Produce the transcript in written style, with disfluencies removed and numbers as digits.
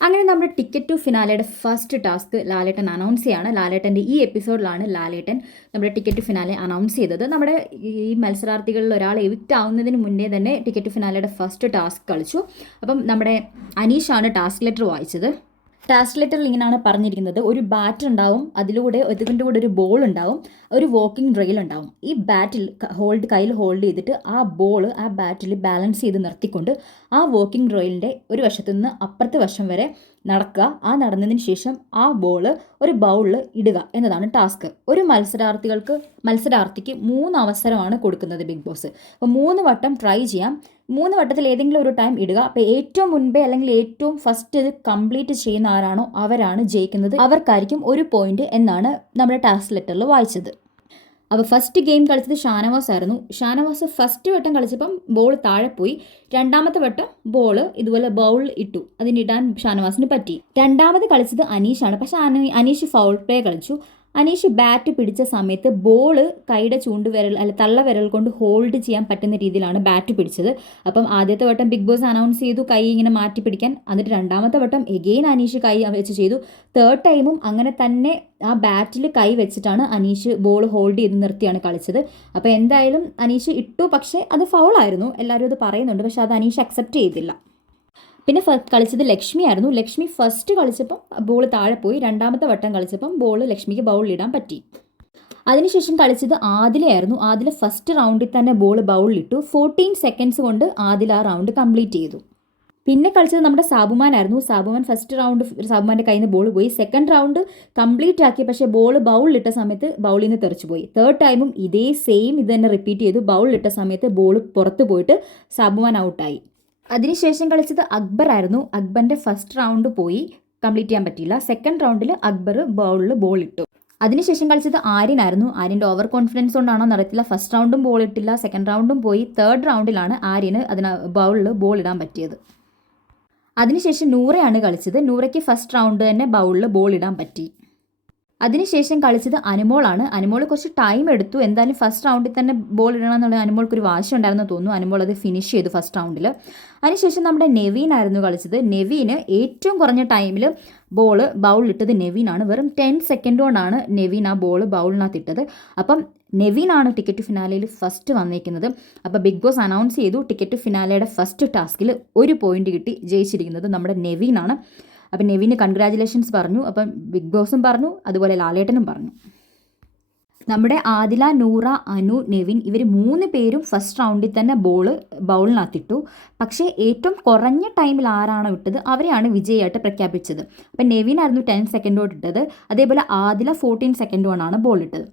അങ്ങനെ നമ്മുടെ ticket to ഫിനാലയുടെ ഫസ്റ്റ് ടാസ്ക് ലാലേട്ടൻ അനൗൺസ് ചെയ്യാണ്. ലാലേട്ടൻ്റെ ഈ എപ്പിസോഡിലാണ് ലാലേട്ടൻ നമ്മുടെ ടിക്കറ്റ് ടു ഫിനാലെ അനൗൺസ് ചെയ്തത്. നമ്മുടെ ഈ മത്സരാർത്ഥികളിൽ ഒരാൾ എവിക്റ്റ് ആവുന്നതിന് മുന്നേ തന്നെ ടിക്കറ്റ് ടു ഫിനാലയുടെ ഫസ്റ്റ് ടാസ്ക് കളിച്ചു. അപ്പം നമ്മുടെ അനീഷാണ് ടാസ്ക് ലെറ്റർ വായിച്ചത്. ടാസ്ക് ലെറ്ററിൽ ഇങ്ങനെയാണ് പറഞ്ഞിരിക്കുന്നത്: ഒരു ബാറ്റ് ഉണ്ടാവും, അതിലൂടെ ഇതിൻ്റെ കൂടെ ഒരു ബോൾ ഉണ്ടാവും, ഒരു വാക്കിംഗ് റെയിൽ ഉണ്ടാവും. ഈ ബാറ്റിൽ കയ്യിൽ ഹോൾഡ് ചെയ്തിട്ട് ആ ബോൾ ആ ബാറ്റിൽ ബാലൻസ് ചെയ്ത് നിർത്തിക്കൊണ്ട് ആ വാക്കിംഗ് റെയിലിൻ്റെ ഒരു വശത്തു നിന്ന് അപ്പുറത്തെ വശം വരെ നടക്കുക. ആ നടന്നതിന് ശേഷം ആ ബോൾ ഒരു ബൗളിൽ ഇടുക എന്നതാണ് ടാസ്ക്. ഒരു മത്സരാർത്ഥിക്ക് 3 അവസരമാണ് കൊടുക്കുന്നത് ബിഗ് ബോസ്. അപ്പോൾ 3 വട്ടം ട്രൈ ചെയ്യാം. 3 വട്ടത്തിൽ ഏതെങ്കിലും ഒരു ടൈം ഇടുക. അപ്പോൾ ഏറ്റവും മുൻപേ അല്ലെങ്കിൽ ഏറ്റവും ഫസ്റ്റ് ഇത് കംപ്ലീറ്റ് ചെയ്യുന്ന ആരാണോ അവരാണ് ജയിക്കുന്നത്. അവർക്കായിരിക്കും 1 പോയിന്റ് എന്നാണ് നമ്മുടെ ടാസ്ക് ലെറ്ററിൽ വായിച്ചത്. അപ്പോൾ ഫസ്റ്റ് ഗെയിം കളിച്ചത് ഷാനവാസ് ആയിരുന്നു. ഷാനവാസ് ഫസ്റ്റ് വട്ടം കളിച്ചപ്പം ബോൾ താഴെ പോയി. രണ്ടാമത്തെ വട്ടം ബോൾ ഇതുപോലെ ബൗൾ ഇട്ടു. അതിനിടാൻ ഷാനവാസിന് പറ്റി. രണ്ടാമത് കളിച്ചത് അനീഷാണ്. പക്ഷേ അനീഷ് ഫൗൾ പ്ലേ കളിച്ചു. അനീഷ് ബാറ്റ് പിടിച്ച സമയത്ത് ബോൾ കൈയുടെ ചൂണ്ടുവിരൽ തള്ളവിരൽ കൊണ്ട് ഹോൾഡ് ചെയ്യാൻ പറ്റുന്ന രീതിയിലാണ് ബാറ്റ് പിടിച്ചത്. അപ്പം ആദ്യത്തെ വട്ടം ബിഗ് ബോസ് അനൗൺസ് ചെയ്തു കൈ ഇങ്ങനെ മാറ്റി പിടിക്കാൻ. എന്നിട്ട് രണ്ടാമത്തെ വട്ടം എഗെയിൻ അനീഷ് കൈ വെച്ച് ചെയ്തു. തേർഡ് ടൈമും അങ്ങനെ തന്നെ ആ ബാറ്റിൽ കൈ വെച്ചിട്ടാണ് അനീഷ് ബോൾ ഹോൾഡ് ചെയ്ത് നിർത്തിയാണ് കളിച്ചത്. അപ്പോൾ എന്തായാലും അനീഷ് ഇട്ടു, പക്ഷേ അത് ഫൗളായിരുന്നു. എല്ലാവരും അത് പറയുന്നുണ്ട്, പക്ഷേ അത് അനീഷ് അക്സെപ്റ്റ് ചെയ്തില്ല. പിന്നെ കളിച്ചത് ലക്ഷ്മി ആയിരുന്നു. ലക്ഷ്മി ഫസ്റ്റ് കളിച്ചപ്പം ബോൾ താഴെ പോയി. രണ്ടാമത്തെ വട്ടം കളിച്ചപ്പം ബോൾ ലക്ഷ്മിക്ക് ബൗളിലിടാൻ പറ്റി. അതിനുശേഷം കളിച്ചത് ആദിലയായിരുന്നു. ആദില ഫസ്റ്റ് റൗണ്ടിൽ തന്നെ ബോൾ ബൗളിലിട്ടു. 14 സെക്കൻഡ്സ് കൊണ്ട് ആദില ആ റൗണ്ട് കംപ്ലീറ്റ് ചെയ്തു. പിന്നെ കളിച്ചത് നമ്മുടെ സാബുമാനായിരുന്നു. സാബുമാൻ ഫസ്റ്റ് റൗണ്ട് സാബുമാൻ്റെ കയ്യിൽ നിന്ന് ബോൾ പോയി. സെക്കൻഡ് റൗണ്ട് കംപ്ലീറ്റ് ആക്കി, പക്ഷേ ബോൾ ബൗളിലിട്ട സമയത്ത് ബൗളിൽ നിന്ന് തെറിച്ചു പോയി. തേർഡ് ടൈമും ഇത് തന്നെ റിപ്പീറ്റ് ചെയ്തു. ബൗളിലിട്ട സമയത്ത് ബോൾ പുറത്ത് പോയിട്ട് സാബുമാൻ ഔട്ടായി. അതിനുശേഷം കളിച്ചത് അക്ബർ ആയിരുന്നു. അക്ബറിൻ്റെ ഫസ്റ്റ് റൗണ്ട് പോയി, കംപ്ലീറ്റ് ചെയ്യാൻ പറ്റിയില്ല. സെക്കൻഡ് റൗണ്ടിൽ അക്ബർ ബൗളിൽ ബോൾ ഇട്ടു. അതിനുശേഷം കളിച്ചത് ആര്യനായിരുന്നു. ആര്യൻ്റെ ഓവർ കോൺഫിഡൻസ് കൊണ്ടാണോ നടത്തില്ല, ഫസ്റ്റ് റൗണ്ടും ബോൾ ഇട്ടില്ല, സെക്കൻഡ് റൗണ്ടും പോയി. തേർഡ് റൗണ്ടിലാണ് ആര്യന് ബൗളിൽ ബോൾ ഇടാൻ പറ്റിയത്. അതിനുശേഷം നൂറയാണ് കളിച്ചത്. നൂറയ്ക്ക് ഫസ്റ്റ് റൗണ്ട് തന്നെ ബൗളിൽ ബോൾ ഇടാൻ പറ്റി. അതിനുശേഷം കളിച്ചത് അനുമോളാണ്. അനുമോൾ കുറച്ച് ടൈം എടുത്തു. എന്തായാലും ഫസ്റ്റ് റൗണ്ടിൽ തന്നെ ബോൾ ഇടണം എന്നുള്ള അനുമോൾക്കൊരു വാശി ഉണ്ടായിരുന്നു തോന്നുന്നു. അനുമോൾ അത് ഫിനിഷ് ചെയ്തു ഫസ്റ്റ് റൗണ്ടിൽ. അതിനുശേഷം നമ്മുടെ നെവീൻ ആയിരുന്നു കളിച്ചത്. നെവീന് ഏറ്റവും കുറഞ്ഞ ടൈമിൽ ബൗളിലിട്ടത് നെവീനാണ്. വെറും 10 സെക്കൻഡ് കൊണ്ടാണ് നെവീൻ ആ ബോൾ ബൗളിനകത്ത് ഇട്ടത്. അപ്പം നെവീനാണ് ടിക്കറ്റ് ഫിനാലയിൽ ഫസ്റ്റ് വന്നേക്കുന്നത്. അപ്പോൾ ബിഗ് ബോസ് അനൗൺസ് ചെയ്തു ടിക്കറ്റ് ഫിനാലയുടെ ഫസ്റ്റ് ടാസ്കിൽ 1 പോയിന്റ് കിട്ടി. ജയിച്ചിരിക്കുന്നത് നമ്മുടെ നെവീനാണ്. അപ്പം നെവിന് കൺഗ്രാജുലേഷൻസ് പറഞ്ഞു. അപ്പം ബിഗ് ബോസും പറഞ്ഞു, അതുപോലെ ലാലേട്ടനും പറഞ്ഞു. നമ്മുടെ ആദില, നൂറ, അനു, നെവിൻ ഇവർ 3 പേരും ഫസ്റ്റ് റൗണ്ടിൽ തന്നെ ബൗളിനകത്തിട്ടു. പക്ഷേ ഏറ്റവും കുറഞ്ഞ ടൈമിൽ ആരാണോ ഇട്ടത് അവരെയാണ് വിജയിയായിട്ട് പ്രഖ്യാപിച്ചത്. അപ്പം നെവിനായിരുന്നു 10 സെക്കൻഡോട് ഇട്ടത്. അതേപോലെ ആദില 14 സെക്കൻഡോടാണ് ബോൾ ഇട്ടത്.